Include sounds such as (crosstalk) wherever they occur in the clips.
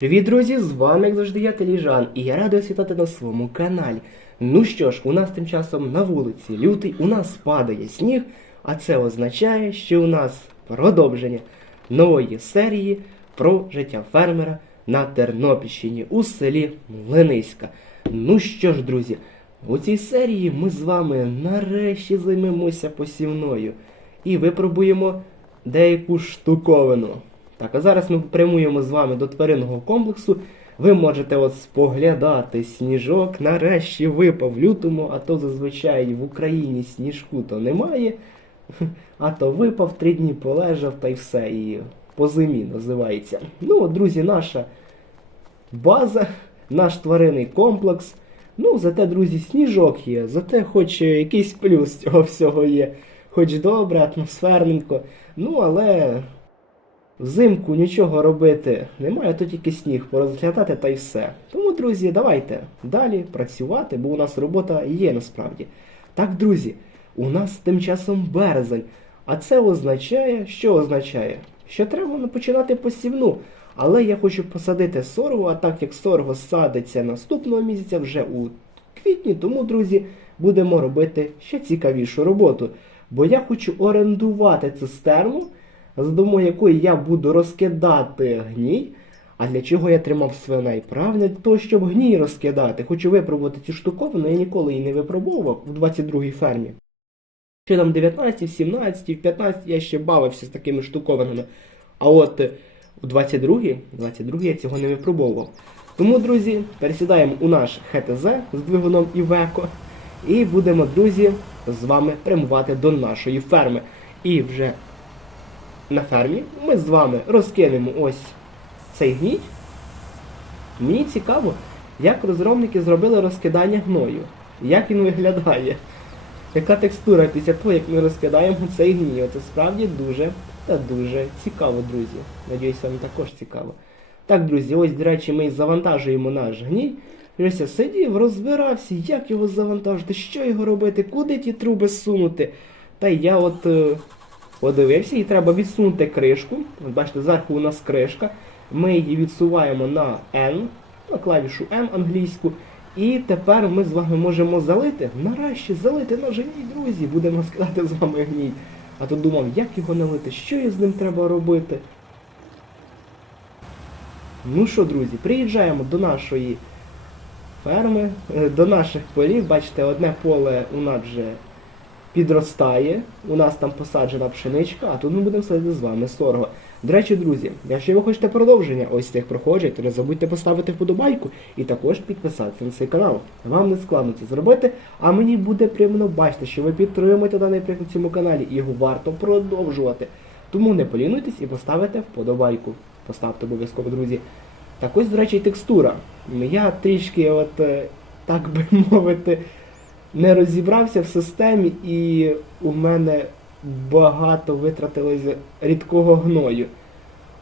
Привіт, друзі! З вами, як завжди, я Теліжан, і я радий вітати на своєму каналі. Ну що ж, у нас тим часом на вулиці лютий, у нас падає сніг, а це означає, що у нас продовження нової серії про життя фермера на Тернопільщині у селі Млиниська. Ну що ж, друзі, у цій серії ми з вами нарешті займемося посівною і випробуємо деяку штуковину. Так, а зараз ми прямуємо з вами до тваринного комплексу. Ви можете от споглядати сніжок. Нарешті випав в лютому, а то зазвичай в Україні сніжку то немає. (laughs) А то випав, три дні полежав та й все. І по зимі називається. Ну, от, друзі, наша база, наш тваринний комплекс. Ну, зате, друзі, сніжок є, зате хоч якийсь плюс цього всього є. Хоч добре, атмосферненько. Ну, але Взимку нічого робити немає, то тільки сніг порозглядати та й все. Тому, друзі, давайте далі працювати, бо у нас робота є насправді. Так, друзі, у нас тим часом березень. А це означає, що означає? Що треба починати посівну. Але я хочу посадити сорго, а так як сорго садиться наступного місяця вже у квітні, тому, друзі, будемо робити ще цікавішу роботу. Бо я хочу орендувати цистерну за допомогою якої я буду розкидати гній. А для чого я тримав свиней? Правильно, для того, щоб гній розкидати. Хочу випробувати ці штуковини, я ніколи її не випробовував у 22-й фермі. Ще там 19, в 17, в 15 я ще бавився з такими штуковинами. А от е, у 22-й, 22 я цього не випробовував. Тому, друзі, пересідаємо у наш ХТЗ з двигуном Івеко. І будемо, друзі, з вами прямувати до нашої ферми. І вже на фермі ми з вами розкинемо ось цей гній. Мені цікаво, як розробники зробили розкидання гною. Як він виглядає. Яка текстура після того, як ми розкидаємо цей гній. Це справді дуже та дуже цікаво, друзі. Надіюсь, вам також цікаво. Так, друзі, ось, до речі, ми завантажуємо наш гній. Ось я сидів, розбирався, як його завантажити, що його робити, куди ті труби сунути. Та я от е, подивився, і треба відсунути кришку. От бачите, зверху у нас кришка. Ми її відсуваємо на N, на клавішу N англійську. І тепер ми з вами можемо залити. Нарешті залити наш гній, друзі. Будемо скидати з вами гній. А то думав, як його налити, що з ним треба робити. Ну що, друзі, приїжджаємо до нашої ферми, е, до наших полів. Бачите, одне поле у нас вже підростає. У нас там посаджена пшеничка, а тут ми будемо садити з вами сорго. До речі, друзі, якщо ви хочете продовження ось цих проходжень, то не забудьте поставити вподобайку і також підписатися на цей канал. Вам не складно це зробити, а мені буде приємно бачити, що ви підтримуєте даний проєкт на цьому каналі і його варто продовжувати. Тому не полінуйтесь і поставите вподобайку. Поставте обов'язково, друзі. Так ось, до речі, текстура. Я трішки, от, е, так би (laughs) мовити, не розібрався в системі, і у мене багато витратилося рідкого гною.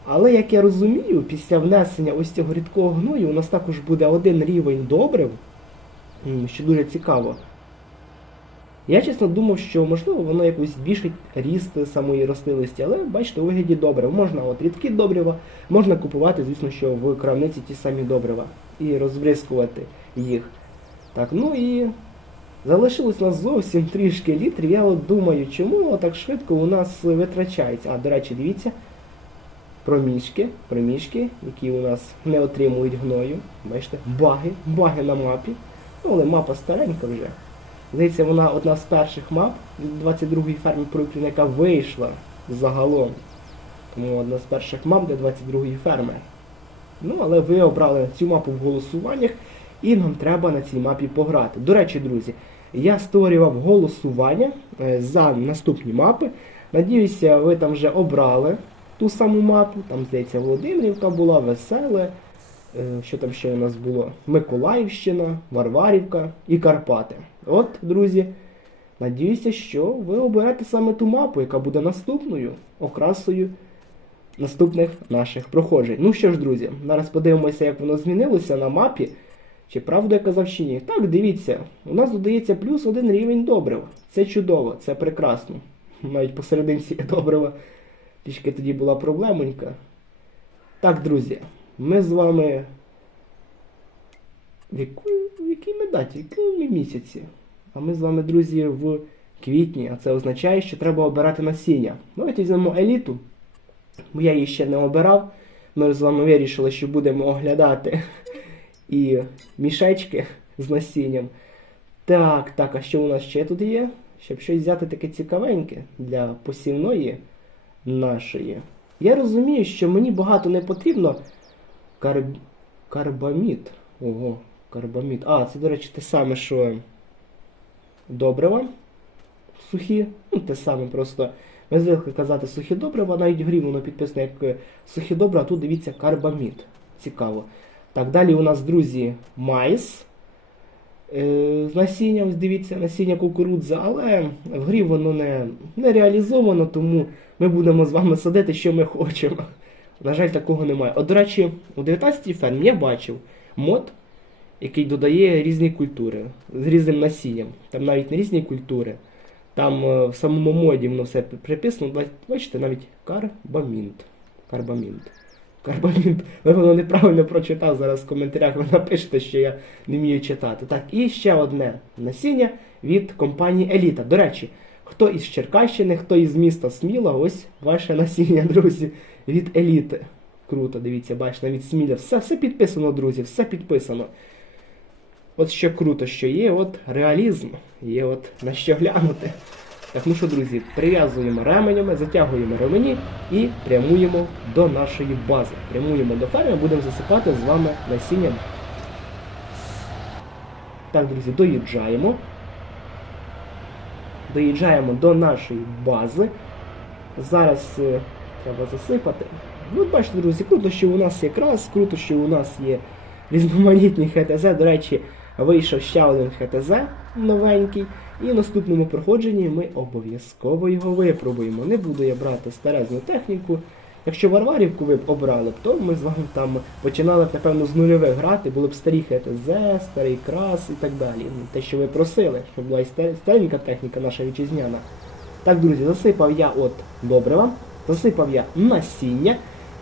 Але як я розумію, після внесення ось цього рідкого гною у нас також буде один рівень добрив, що дуже цікаво. Я чесно думав, що можливо воно якось збільшить ріст самої рослинності, але бачите, у вигляді добрив. Можна от рідкі добрива, можна купувати, звісно, що в крамниці ті самі добрива і розбризкувати їх. Так, ну і залишилось нас зовсім трішки літрів. Я от думаю, чому так швидко у нас витрачається. А, до речі, дивіться, проміжки, проміжки, які у нас не отримують гною. Бачите, баги, баги на мапі. Ну, але мапа старенька вже. Здається, вона одна з перших мап 22-ї фермі Прокрін, яка вийшла загалом. Тому одна з перших мап для 22-ї ферми. Ну, але ви обрали цю мапу в голосуваннях, і нам треба на цій мапі пограти. До речі, друзі, я створював голосування е, за наступні мапи. Надіюся, ви там вже обрали ту саму мапу. Там, здається, Володимирівка була, Веселе. Е, Що там ще у нас було? Миколаївщина, Варварівка і Карпати. От, друзі, надіюся, що ви оберете саме ту мапу, яка буде наступною окрасою наступних наших проходжень. Ну що ж, друзі, зараз подивимося, як воно змінилося на мапі. Чи правду я казав чи ні? Так, дивіться, у нас додається плюс один рівень добрив. Це чудово, це прекрасно. Навіть посерединці добрива. Трішки тоді була проблемонька. Так, друзі, ми з вами. В, яку... в якій ми даті, в якому місяці? А ми з вами, друзі, в квітні, а це означає, що треба обирати насіння. Давайте візьмемо еліту, бо я її ще не обирав. Ми з вами вирішили, що будемо оглядати і мішечки (laughs) з насінням. Так, так, а що у нас ще тут є? Щоб щось взяти таке цікавеньке для посівної нашої. Я розумію, що мені багато не потрібно. Карб... Карбамід. Ого, карбамід. А, це, до речі, те саме, що добрива сухі. Ну, те саме просто. Ми звикли казати сухі добрива, навіть в грі воно підписано як е, сухі добрива, а тут дивіться карбамід. Цікаво. Так, далі у нас, друзі, майс. Е, з насінням, дивіться, насіння кукурудзи, але в грі воно не, не реалізовано, тому ми будемо з вами садити, що ми хочемо. На жаль, такого немає. От, до речі, у 19-й фермі я бачив мод, який додає різні культури з різним насінням. Там навіть не різні культури. Там е, в самому моді воно все приписано. Бачите, навіть карбамінт. Карбамінт. Карбамінт. Напевно, неправильно прочитав. Зараз в коментарях ви напишете, що я не вмію читати. Так, і ще одне насіння від компанії Еліта. До речі, хто із Черкащини, хто із міста Сміла, ось ваше насіння, друзі, від еліти. Круто, дивіться, бачите, навіть Сміля. Все, все підписано, друзі, все підписано. От що круто, що є, от реалізм, є от на що глянути. Так, ну що, друзі, прив'язуємо ременями, затягуємо ремені і прямуємо до нашої бази. Прямуємо до ферми, будемо засипати з вами насінням. Так, друзі, доїжджаємо. Доїжджаємо до нашої бази. Зараз е, треба засипати. Ну, бачите, друзі, круто, що у нас якраз, круто, що у нас є різноманітні ХТЗ. До речі, вийшов ще один ХТЗ новенький. І в наступному проходженні ми обов'язково його випробуємо. Не буду я брати старезну техніку. Якщо Варварівку ви б обрали, то ми з вами там починали б, напевно, з нульових грати, були б старі ХТЗ, старий крас і так далі. Ну, Те, що ви просили, щоб була і старенька техніка наша вітчизняна. Так, друзі, засипав я от добрива, засипав я насіння,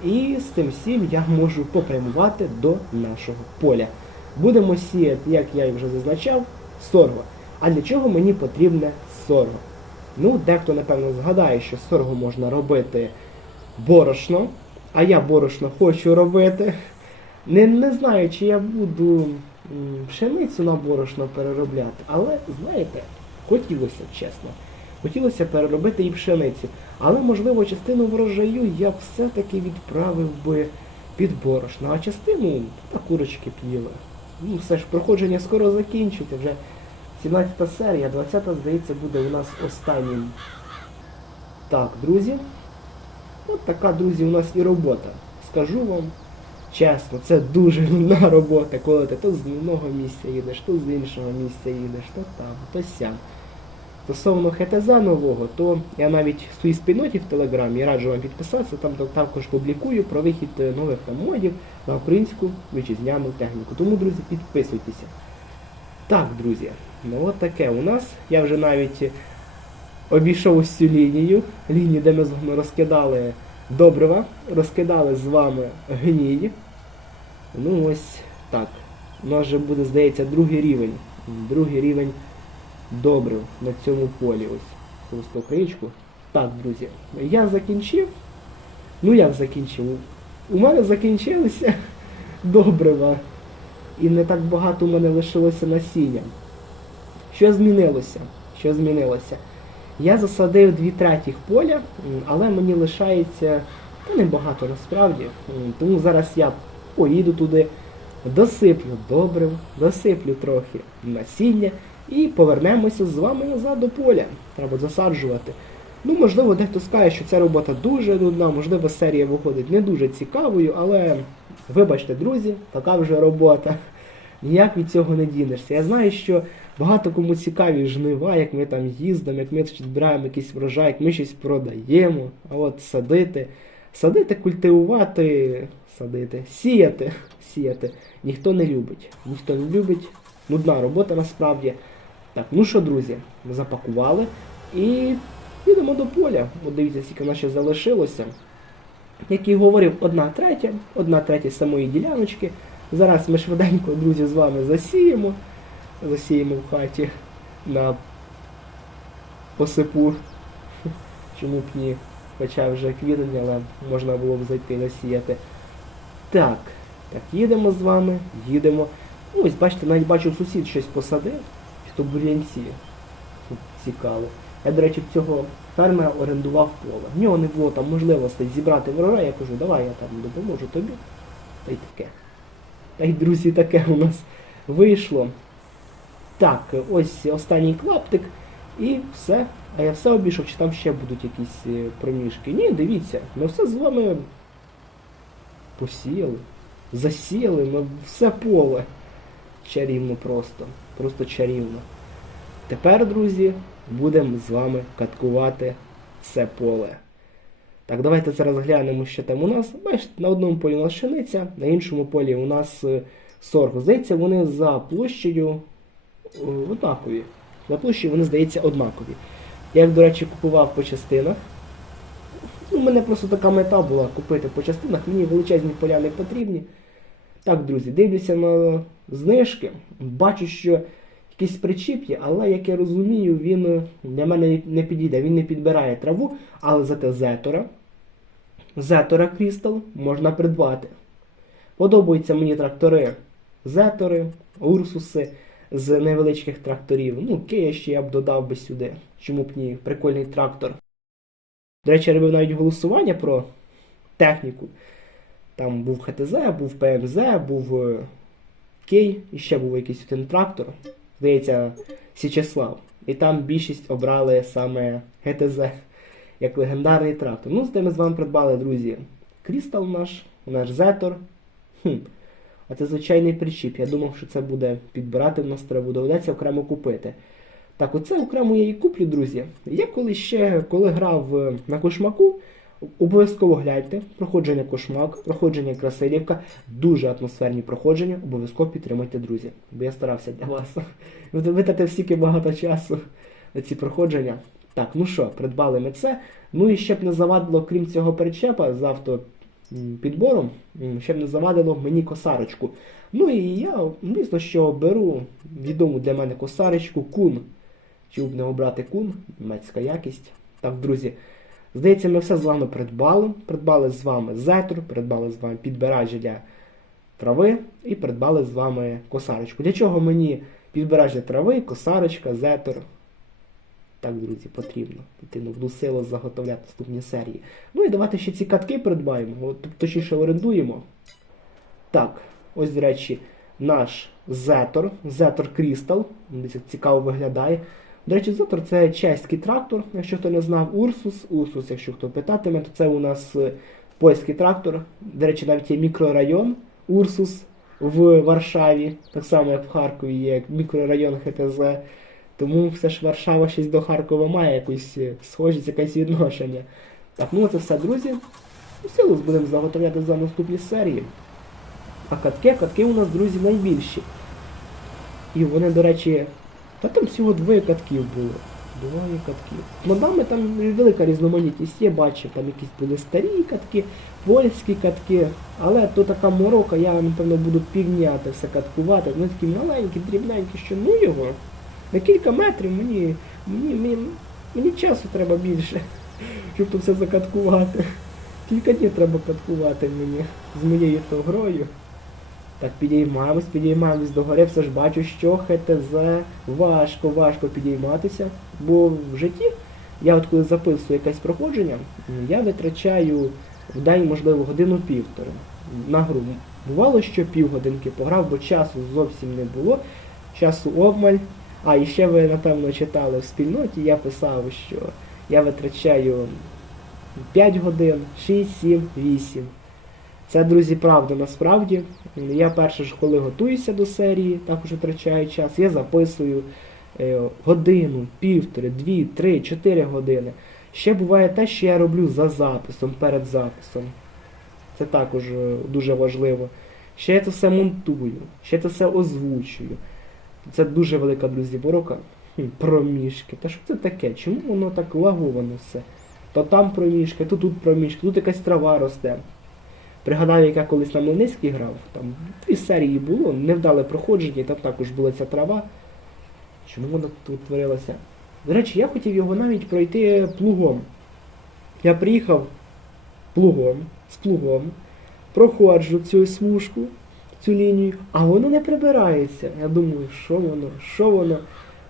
і з цим всім я можу попрямувати до нашого поля. Будемо сіяти, як я вже зазначав, сорго. А для чого мені потрібне сорго? Ну, дехто, напевно, згадає, що сорго можна робити борошно, а я борошно хочу робити. Не, не знаю, чи я буду пшеницю на борошно переробляти, але знаєте, хотілося чесно. Хотілося переробити і пшеницю. Але, можливо, частину врожаю я все-таки відправив би під борошно, а частину та курочки б їли. Ну, все ж проходження скоро закінчиться, вже 17 серія, 20 здається, буде у нас останнім. Так, друзі. От така, друзі, у нас і робота. Скажу вам чесно, це дуже нудна робота, коли ти то з одного місця їдеш, то з іншого місця їдеш, то там, то сям. Стосовно ХТЗ нового, то я навіть в своїй спільноті в Телеграмі раджу вам підписатися, там також публікую про вихід е, нових там модів на українську вітчизняну техніку. Тому, друзі, підписуйтеся. Так, друзі, ну от таке у нас. Я вже навіть е, обійшов ось цю лінію, лінію, де ми розкидали добрива, розкидали з вами гній. Ну ось так. У нас вже буде, здається, другий рівень. Другий рівень добрив на цьому полі. Ось просто українську. Так, друзі, я закінчив. Ну як закінчив? У мене закінчилися (laughs) добрива. І не так багато у мене лишилося насіння. Що змінилося? Що змінилося? Я засадив дві третіх поля, але мені лишається та небагато насправді. Тому зараз я поїду туди, досиплю добрив, досиплю трохи насіння і повернемося з вами назад до поля. Треба засаджувати. Ну, можливо, дехто скаже, що ця робота дуже нудна, можливо, серія виходить не дуже цікавою, але вибачте, друзі, така вже робота. Ніяк від цього не дінешся. Я знаю, що багато кому цікаві жнива, як ми там їздимо, як ми збираємо якийсь врожай, як ми щось продаємо, а от садити. Садити, культивувати, садити, сіяти, сіяти. Ніхто не любить. Ніхто не любить. Нудна робота насправді. Так, ну що, друзі, запакували і підемо до поля. От дивіться, скільки в нас ще залишилося. як і говорив, одна третя, одна третя самої діляночки. Зараз ми швиденько, друзі, з вами засіємо. Засіємо в хаті на посипу. Чому б ні? Хоча вже квітень, але можна було б зайти засіяти. Так, так, їдемо з вами, їдемо. Ось бачите, навіть бачу, сусід щось посадив, то бур'янці. Тут цікаво. Я, до речі, цього фермера орендував поле. В нього не було там можливостей зібрати врожай, я кажу, давай я там допоможу тобі. Та й таке. Та й, друзі, таке у нас вийшло. Так, ось останній клаптик і все. А я все обійшов, чи там ще будуть якісь е, проміжки. Ні, дивіться, ми все з вами посіяли, засіяли, ми все поле. Чарівно просто. Просто чарівно. Тепер, друзі, будемо з вами каткувати це поле. Так, давайте зараз глянемо, що там у нас. Бачите, на одному полі у нас пшениця, на іншому полі у нас е, сорго. Здається, вони за площею е, однакові. За площею вони, здається, однакові. Я їх, до речі, купував по частинах. У мене просто така мета була купити по частинах, мені величезні поля не потрібні. Так, друзі, дивлюся на знижки, бачу, що якийсь причіп є, але, як я розумію, він е, для мене не підійде, він не підбирає траву, але зате зетора. Зетора Крістал можна придбати. Подобаються мені трактори Зетори, Урсуси з невеличких тракторів. Ну, Кия ще я б додав би сюди. Чому б ні? Прикольний трактор. До речі, я робив навіть голосування про техніку. Там був ХТЗ, був ПМЗ, був е, Кей, і ще був якийсь один трактор. Здається, Січеслав. І там більшість обрали саме ГТЗ як легендарний трактор. Ну, з тим ми з вами придбали, друзі, Крістал наш, наш Зетор. Хм. А це звичайний причіп. Я думав, що це буде підбирати в нас траву, доведеться окремо купити. Так, оце окремо я і куплю, друзі. Я коли ще коли грав е, на кошмаку, обов'язково гляньте проходження кошмак, проходження Красилівка, дуже атмосферні проходження, обов'язково підтримайте, друзі. Бо я старався для вас. (laughs) Витратив стільки багато часу на ці проходження. Так, ну що, придбали ми це. Ну і ще б не завадило, крім цього причепа з автопідбором, ще б не завадило мені косарочку. Ну і я, звісно, що беру відому для мене косарочку кун. Чому б не обрати кун, німецька якість. Так, друзі, здається, ми все з вами придбали. Придбали з вами зетр, придбали з вами підбирач для трави і придбали з вами косарочку. Для чого мені підбирач трави, косарочка, зетр? Так, друзі, потрібно. Буду силу заготовляти наступні серії. Ну і давайте ще ці катки придбаємо, точніше орендуємо. Так, ось, до речі, наш Зетор, Зетор Крістал. Цікаво виглядає. До речі, Зетор це чеський трактор, якщо хто не знав, Урсус. Урсус, якщо хто питатиме, то це у нас е, польський трактор. До речі, навіть є мікрорайон Урсус в Варшаві, так само як в Харкові є мікрорайон ХТЗ. Тому все ж Варшава щось до Харкова має якусь е, схожість, якесь відношення. Так, ну це все, друзі. Силу будемо заготовляти за наступні серії. А катки, катки у нас, друзі, найбільші. І вони, до речі, та там всього двоє катків було. Двоє катків. З модами там велика різноманітність є, бачу, там якісь були старі катки, польські катки. Але то така морока, я, напевно, буду півдня те все каткувати. Вони такі маленькі, дрібненькі, що ну його. На кілька метрів мені, мені, мені, мені часу треба більше, (laughs) щоб то все закаткувати. Кілька днів треба каткувати мені з моєю то грою. Так, підіймаємось, підіймаємось до гори, все ж бачу, що ХТЗ важко, важко підійматися. Бо в житті я от коли записую якесь проходження, я витрачаю в день, можливо, годину-півтори на гру. Бувало, що півгодинки пограв, бо часу зовсім не було. Часу обмаль. А, і ще ви, напевно, читали в спільноті, я писав, що я витрачаю 5 годин, 6, 7, 8. Це, друзі, правда насправді. Я перше ж, коли готуюся до серії, також витрачаю час, я записую е, годину, півтори, дві, три, чотири години. Ще буває те, що я роблю за записом, перед записом. Це також е, дуже важливо. Ще я це все монтую, ще це все озвучую. Це дуже велика, друзі, морока. Хм, Проміжки. Та що це таке? Чому воно так лаговано все? То там проміжки, то тут проміжки, тут якась трава росте. Пригадав, як я колись на Мельницький грав, там дві серії було, невдале проходження, там також була ця трава. Чому воно тут творилося? До речі, я хотів його навіть пройти плугом. Я приїхав плугом, з плугом, проходжу цю смужку, цю лінію, а воно не прибирається. Я думаю, що воно, що воно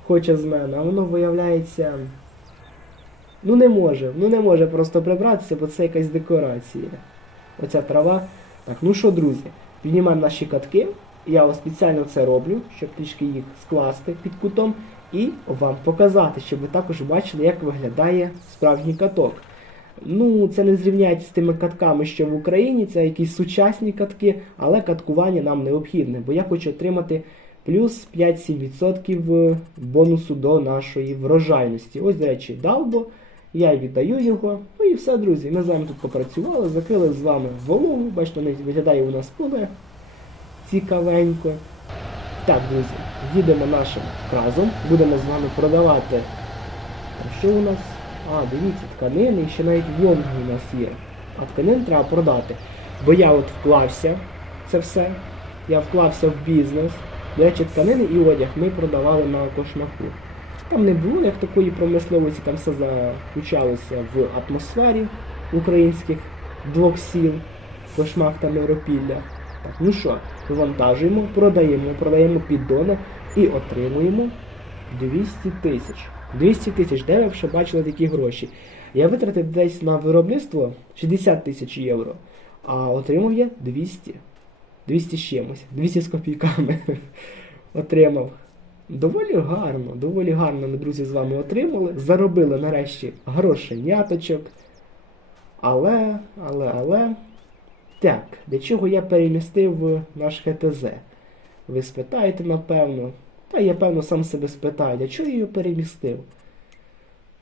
хоче з мене, а воно виявляється. Ну не може, ну не може просто прибратися, бо це якась декорація. Оця трава. Так, ну що, друзі, піднімаємо наші катки. Я ось спеціально це роблю, щоб трішки їх скласти під кутом і вам показати, щоб ви також бачили, як виглядає справжній каток. Ну, це не зрівняється з тими катками, що в Україні, це якісь сучасні катки, але каткування нам необхідне, бо я хочу отримати плюс 5-7% бонусу до нашої врожайності. Ось, до речі, далбо. Я віддаю його. Ну і все, друзі. Ми з вами тут попрацювали, закрили з вами вологу. Бачите, виглядає у нас поле цікавенько. Так, друзі, їдемо нашим разом. Будемо з вами продавати. А що у нас? А, дивіться, тканини, і ще навіть лонги у нас є. А тканин треба продати. Бо я от вклався це все. Я вклався в бізнес. До речі, тканини і одяг ми продавали на кошмаку. Там не було як такої промисловості, там все заключалося в атмосфері українських двох сіл, кошмак та Миропілля. Так, ну що, вивантажуємо, продаємо, продаємо піддони і отримуємо 200 тисяч. 200 тисяч, де ви вже бачили такі гроші? Я витратив десь на виробництво 60 тисяч євро, а отримав я 200. 200 з чимось, 200 з копійками (laughs) отримав. Доволі гарно, доволі гарно ми, друзі, з вами отримали. Заробили нарешті грошеняточок. Але, але, але. Так, для чого я перемістив наш ХТЗ? Ви спитаєте, напевно. Та я, певно, сам себе спитаю, для чого я його перемістив?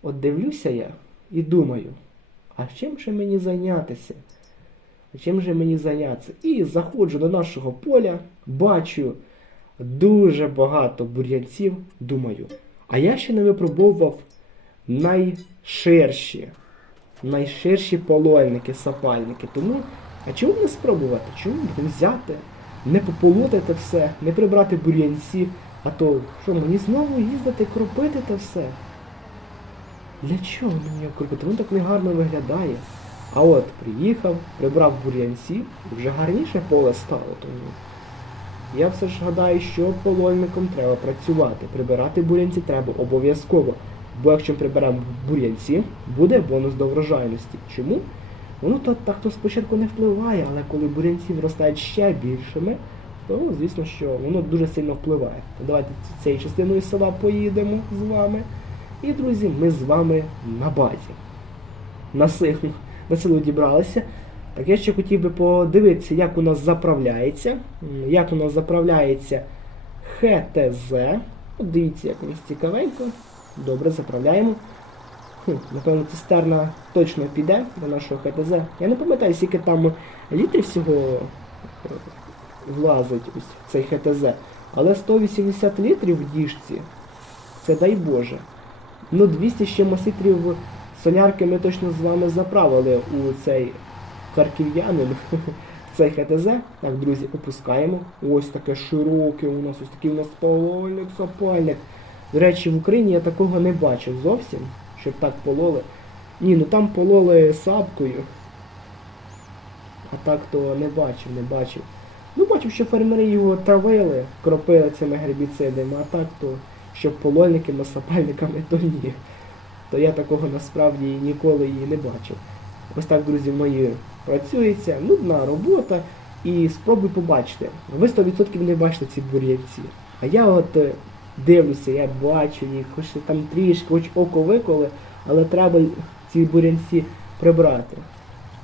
От дивлюся я і думаю, а чим же мені зайнятися? Чим же мені зайнятися? І заходжу до нашого поля, бачу дуже багато бур'янців, думаю. А я ще не випробовував найширші, найширші полольники, сапальники. Тому, а чому не спробувати? Чому не взяти, не пополотити все, не прибрати бур'янці, а то що мені знову їздити, кропити те все? Для чого мені кропити? Воно так негарно виглядає. А от приїхав, прибрав бур'янці, вже гарніше поле стало. Тому я все ж гадаю, що полольником треба працювати. Прибирати бур'янці треба обов'язково. Бо якщо приберемо бур'янці, буде бонус до врожайності. Чому? Воно то так то спочатку не впливає, але коли бур'янці виростають ще більшими, то звісно, що воно дуже сильно впливає. Давайте цією частиною села поїдемо з вами. І, друзі, ми з вами на базі. На силу, на село дібралися. Так я ще хотів би подивитися, як у нас заправляється. Як у нас заправляється ХТЗ. От дивіться, як у нас цікавенько. Добре, заправляємо. Хм, напевно, цистерна точно піде до нашого ХТЗ. Я не пам'ятаю, скільки там літрів всього е, влазить ось цей ХТЗ. Але 180 літрів в діжці. Це дай Боже. Ну, 200 з чимось літрів солярки ми точно з вами заправили у цей харків'янин. (laughs) Цей ХТЗ. Так, друзі, опускаємо. Ось таке широке у нас, ось такий у нас полольник, сапальник. До речі, в Україні я такого не бачив зовсім, щоб так пололи. Ні, ну там пололи сапкою. А так то не бачив, не бачив. Ну, бачив, що фермери його травили, кропили цими гербіцидами, а так то, щоб полольниками, сапальниками, то ні. То я такого насправді ніколи і не бачив. Ось так, друзі, мої працюється, нудна робота. І спробуй побачити. Ви 100% не бачите ці бур'янці. А я от е, дивлюся, я бачу їх, хоч там трішки, хоч око виколи, але треба ці бур'янці прибрати.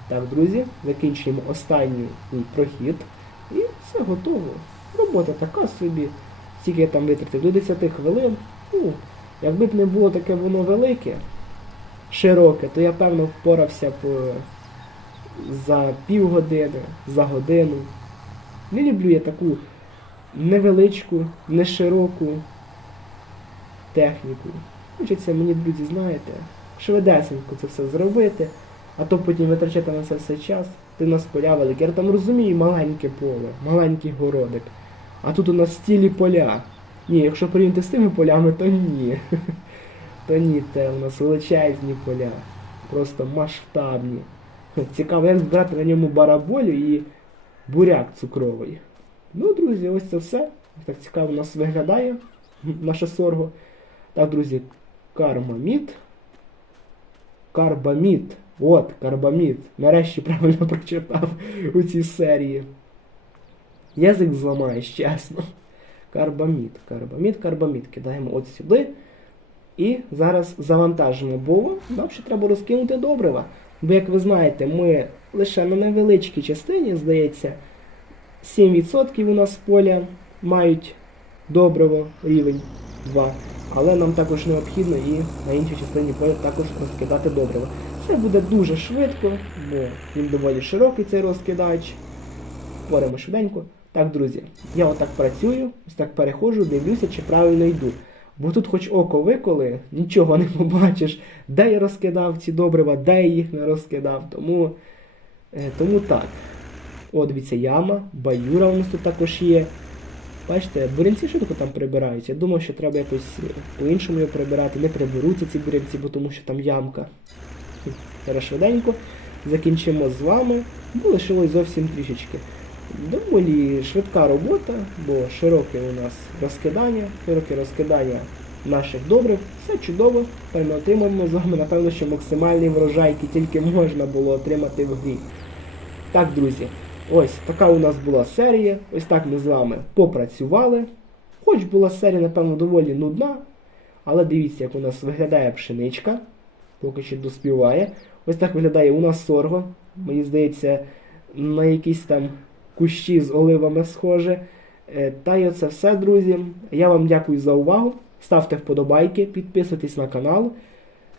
Так, друзі, закінчуємо останній прохід. І все готово. Робота така собі. Скільки я там витратив? До 10 хвилин. Ну, якби б не було таке воно велике, широке, то я певно впорався е, за півгодини, за годину. Не люблю я таку невеличку, не широку техніку. Хочеться мені, друзі, знаєте, швидесенько це все зробити, а то потім витрачати на це все час. Ти в нас поля великі. Я там розумію, маленьке поле, маленький городик. А тут у нас цілі поля. Ні, якщо порівняти з тими полями, то ні. (laughs) То ні, це у нас величезні поля. Просто масштабні. Цікаво, як збирати на ньому бараболю і буряк цукровий. Ну, друзі, ось це все. Так цікаво у нас виглядає наше сорго. Так, друзі, кармамід. Карбамід. От, карбамід. Нарешті правильно (laughs) прочитав у цій серії. Язик зламаєш, чесно. Карбамід, карбамід, карбамід. Кидаємо от сюди. І зараз завантажимо, бо нам ще треба розкинути добрива. Бо, як ви знаєте, ми лише на невеличкій частині, здається, 7% у нас поля мають добриво, рівень 2. Але нам також необхідно і на іншій частині поля також розкидати добриво. Це буде дуже швидко, бо він доволі широкий цей розкидач. Створимо швиденько. Так, друзі, я отак працюю, ось так переходжу, дивлюся, чи правильно йду. Бо тут хоч око виколи, нічого не побачиш, де я розкидав ці добрива, де я їх не розкидав. Тому, е, тому так. О, дивіться, яма, баюра у нас тут також є. Бачите, бурянці швидко там прибираються. Я думав, що треба якось е, по-іншому його прибирати. Не приберуться ці бурянці, бо тому що там ямка. Зараз швиденько закінчимо з вами, бо лишилось зовсім трішечки. Доволі швидка робота, бо широке у нас розкидання, широке розкидання наших добрив. Все чудово. Та ми отримаємо з вами, напевно, що максимальний врожай, який тільки можна було отримати в грі. Так, друзі, ось така у нас була серія. Ось так ми з вами попрацювали. Хоч була серія, напевно, доволі нудна, але дивіться, як у нас виглядає пшеничка. Поки що доспіває. Ось так виглядає у нас сорго. Мені здається, на якісь там кущі з оливами схоже. Е, Та й оце все, друзі. Я вам дякую за увагу. Ставте вподобайки, підписуйтесь на канал,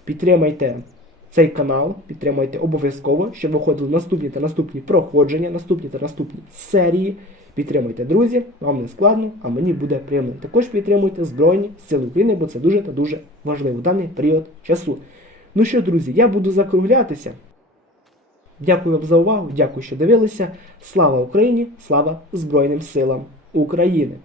підтримайте цей канал, підтримайте обов'язково, щоб виходили наступні та наступні проходження, наступні та наступні серії. Підтримуйте, друзі, вам не складно, а мені буде приємно. Також підтримуйте Збройні Сили України, бо це дуже та дуже важливо в даний період часу. Ну що, друзі, я буду закруглятися. Дякую вам за увагу, дякую, що дивилися. Слава Україні! Слава Збройним силам України!